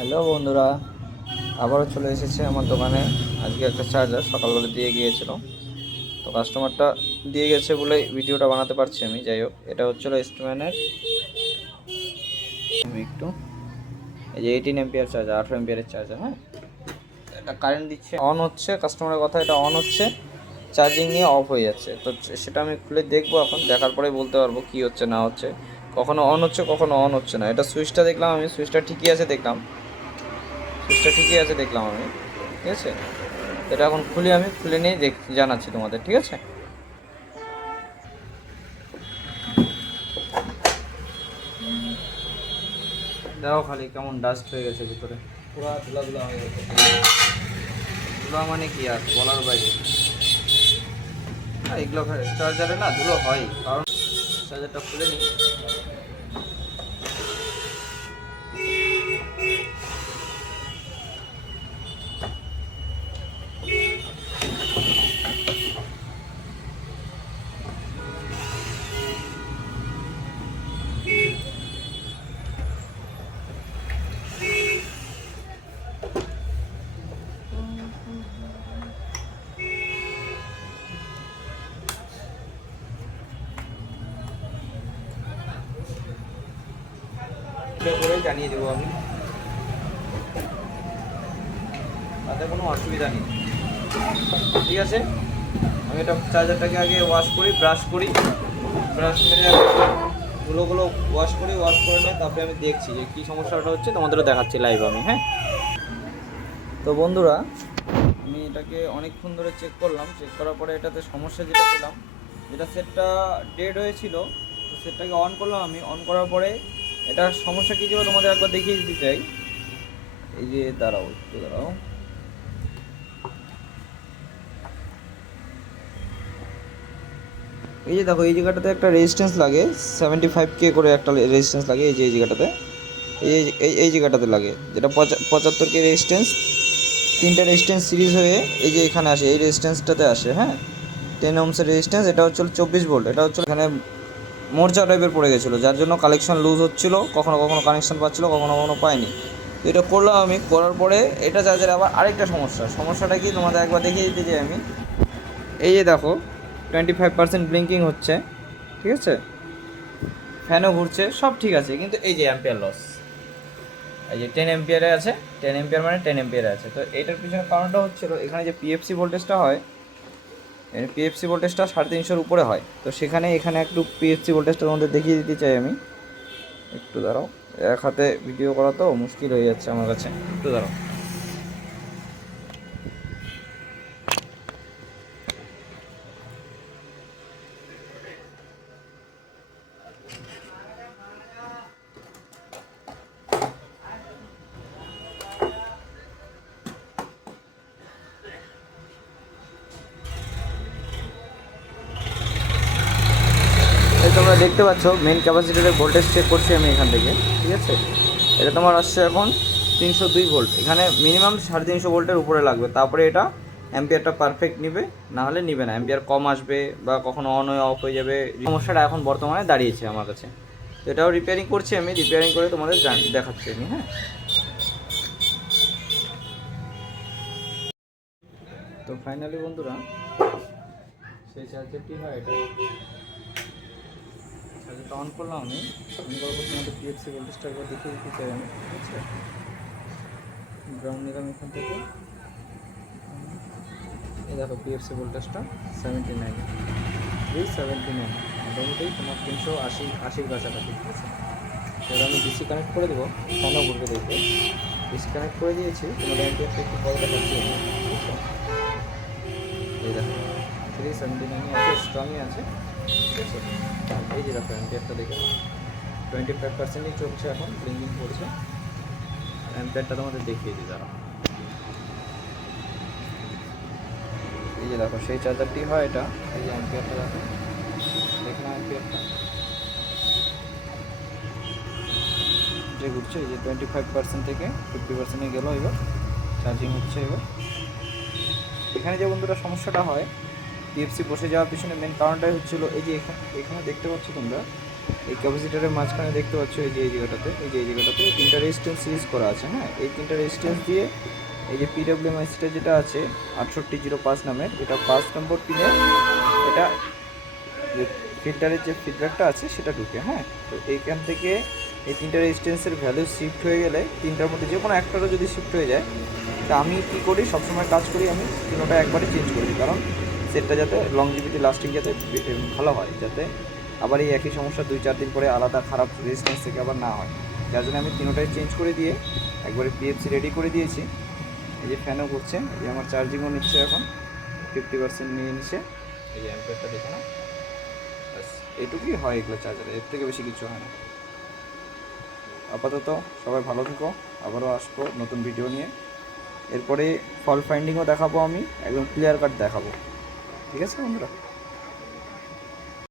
Hello বন্ধুরা, আবারও চলে এসেছে আমার দোকানে। আজকে একটা চার্জার সকালবেলা দিয়ে গিয়েছিল, তো কাস্টমারটা দিয়ে গেছে বলে ভিডিওটা বানাতে পারছি আমি। যাই হোক, এটা হচ্ছিল স্টম্যানের একটু এই যে 18 এম্পিয়ার চার্জার, 18 এম্পিয়ারের চার্জার। হ্যাঁ, এটা কারেন্ট দিচ্ছে, অন হচ্ছে, কাস্টমারের কথা, এটা অন হচ্ছে, চার্জিং নিয়ে অফ হয়ে যাচ্ছে। তো সেটা আমি খুলে দেখবো, এখন দেখার পরেই বলতে পারবো কী হচ্ছে না হচ্ছে। কখনো অন হচ্ছে, কখনো অন হচ্ছে না। এটা সুইচটা দেখলাম আমি, সুইচটা ঠিকই আছে দেখলাম, আমি। ঠিক আছে, এটা এখন আমি খুলে নিয়ে জানাচ্ছি তোমাদের। ঠিক আছে, দেখো খালি কেমন ডাস্ট হয়ে গেছে ভিতরে, পুরো ধুলা ধুলা হয়ে গেছে। ধুলা মানে কি আর বলার বাইরে। এগুলো চার্জারে না ধুলো হয়, কারণ চার্জারটা খুলে নিই। করে জানিয়ে দেবো আমি, তাতে কোনো অসুবিধা নেই। ঠিক আছে, আমি এটা চার্জারটাকে আগে ওয়াশ করি, ব্রাশ মেরে ধুলোগুলো ওয়াশ করে নিয়ে তারপরে আমি দেখছি যে কী সমস্যাটা হচ্ছে, তোমাদেরও দেখাচ্ছি লাইভ আমি। হ্যাঁ, তো বন্ধুরা, আমি এটাকে অনেকক্ষণ ধরে চেক করলাম। চেক করার পরে এটাতে সমস্যা যেটা পেলাম, যেটা সেটটা ডেড হয়েছিল, তো সেটটাকে অন করলাম আমি। অন করার পরে এটা সমস্যা কী ছিল তোমাদের একবার দেখিয়ে দিতে চাই। এই যে দাঁড়াও, এই যে দেখো, এই জায়গাটাতে একটা রেজিস্ট্যান্স লাগে, 75K করে একটা রেজিস্ট্যান্স লাগে। এই জায়গাটাতে, এই জায়গাটাতে লাগে, যেটা 75K রেজিস্ট্যান্স। তিনটা রেজিস্ট্যান্স সিরিজ হয়ে এই যে এখানে আসে, এই রেজিস্ট্যান্সটাতে আসে। হ্যাঁ, 10 ohms রেজিস্ট্যান্স। এটা হচ্ছে 24 ভোল্ট। এটা হচ্ছে এখানে মোর্চা টাইপের পড়ে গেছিলো, যার জন্য কালেকশন লুজ হচ্ছিল, কখনো কখনো কানেকশন পাচ্ছিলো, কখনো কখনো পাইনি। তো এটা করলাম আমি, করার পরে এটা চার্জারে আবার আরেকটা সমস্যাটা কি তোমাদের একবার দেখিয়ে দিতে চাই আমি। এই যে দেখো, 25% ব্লিঙ্কিং হচ্ছে। ঠিক আছে, ফ্যানও ঘুরছে, সব ঠিক আছে, কিন্তু এই যে অ্যাম্পিয়ার লস, এই যে 10 এম্পিয়ারে আছে, 10 এম্পিয়ার মানে 10 এম্পিয়ারে আছে। তো এটার পিছনে কারণটা হচ্ছিল, এখানে যে পিএফসি ভোল্টেজটা হয়, পিএফসি ভোল্টেজটা 350-এর উপরে হয়। তো এখানে একটু পিএফসি ভোল্টেজটা তোমাদের দেখিয়ে দিতে চাই আমি। একটু দাঁড়াও, এক হাতে ভিডিও করা তো মুশকিল হয়ে যাচ্ছে আমার কাছে, একটু দাঁড়াও। এই তোমরা দেখতে পাচ্ছ, মেন ক্যাপাসিটরের ভোল্টেজ চেক করছি আমি এখান থেকে। ঠিক আছে, এটা তোমার আসছে এখন 302 ভোল্ট। এখানে মিনিমাম 350 ভোল্টের উপরে লাগবে, তারপরে এটা অ্যাম্পিয়ারটা পারফেক্ট নিবে, নাহলে নিবে না। অ্যাম্পিয়ার কম আসবে বা কখনো অন হয়ে অফ হয়ে যাবে। সমস্যাটা এখন বর্তমানে দাঁড়িয়েছে আমার কাছে। তো এটাও রিপেয়ারিং করছি আমি, রিপেয়ারিং করে তোমাদের দেখাচ্ছি আমি। হ্যাঁ, তো ফাইনালি বন্ধুরা, সেই চার্জারটি হয় এটা। চার্জারটা অন করলাম আমি, অন করার পর তোমাদের পিএফসি ভোল্টেজটা একবার দেখিয়ে দিতে চাই আমি। ঠিক আছে, গ্রাউন্ড নিলাম এখান থেকে। এই দেখো, পিএফসি ভোল্টেজটা 79, 379, মোটামুটি তোমার 380-80-এর কাছাকাছি। ঠিক আছে, এবার আমি ডিসি কানেক্ট করে দেবো, ফ্যানও ঘুরবে দেখবে। ডিসি কানেক্ট করে দিয়েছি, তোমাদের অ্যাম্পিয়ারটা একটু পরে দেখাচ্ছি আমি। ঠিক আছে, এই দেখো 379 আছে, স্ট্রংই আছে। ঠিক আছে, এই যে দেখো অ্যাম্পিয়ারটা দেখে, 25%ই চলছে এখন, ব্লিঙ্কিং করছে। অ্যাম্পিয়ারটা তোমাদের দেখিয়ে দিই, দাঁড়াও। এই যে দেখো, সেই চার্জারটি হয় এটা। এই যে অ্যাম্পিয়ারটা দেখো, দেখলাম অ্যাম্পিয়ারটা যে ঘুরছে, এই যে 25% থেকে 50%-এ গেলো। এবার চার্জিং হচ্ছে। এবার এখানে যে বন্ধুরা সমস্যাটা হয়, পিএফসি বসে যাওয়ার পিছনে মেন কারণটাই হচ্ছিলো, এই যে এখানে দেখতে পাচ্ছ তোমরা, এই ক্যাপাসিটারের মাঝখানে দেখতে পাচ্ছ এই যে এই জায়গাটাতে তিনটা রেজিস্ট্যান্স সিরিজ করা আছে। হ্যাঁ, এই তিনটা রেজিস্ট্যান্স দিয়ে এই যে পিডব্লিউএমআইসিটা যেটা আছে 6805 নামের, এটা 5 নম্বর পিনে এটা ফিল্টারের যে ফিডব্যাকটা আছে সেটা ঢুকে। হ্যাঁ, তো এইখান থেকে এই তিনটা রেজিস্ট্যান্সের ভ্যালু শিফট হয়ে গেলে, তিনটার মধ্যে যে কোনো একটারও যদি শিফট হয়ে যায়, তা আমি কী করি, সবসময় কাজ করি আমি তিনোটা একবারে চেঞ্জ করি, কারণ সেটটা যাতে লংজিভিটি লাস্টিং যাতে ভালো হয়, যাতে আবার এই একই সমস্যা 2-4 দিন পরে আলাদা খারাপ রেজিস্ট্যান্স থেকে আবার না হয়। যার জন্য আমি তিনোটাই চেঞ্জ করে দিয়ে একবারে পিএফসি রেডি করে দিয়েছি। এই যে ফ্যানও করছে, এই যে আমার চার্জিংও নিচ্ছে, এখন 50% নিয়ে নিচ্ছে। এই যে অ্যাম্পিয়ারটা দেখে না, ব্যাস এটুকুই হয় এগুলো চার্জারে, এর থেকে বেশি কিছু হয় না। আপাতত সবাই ভালো থেকো, আবারও আসবো নতুন ভিডিও নিয়ে। এরপরে ফল্ট ফাইন্ডিংও দেখাবো, আমি একদম ক্লিয়ার কাট দেখাবো। ঠিক আছে বন্ধুরা?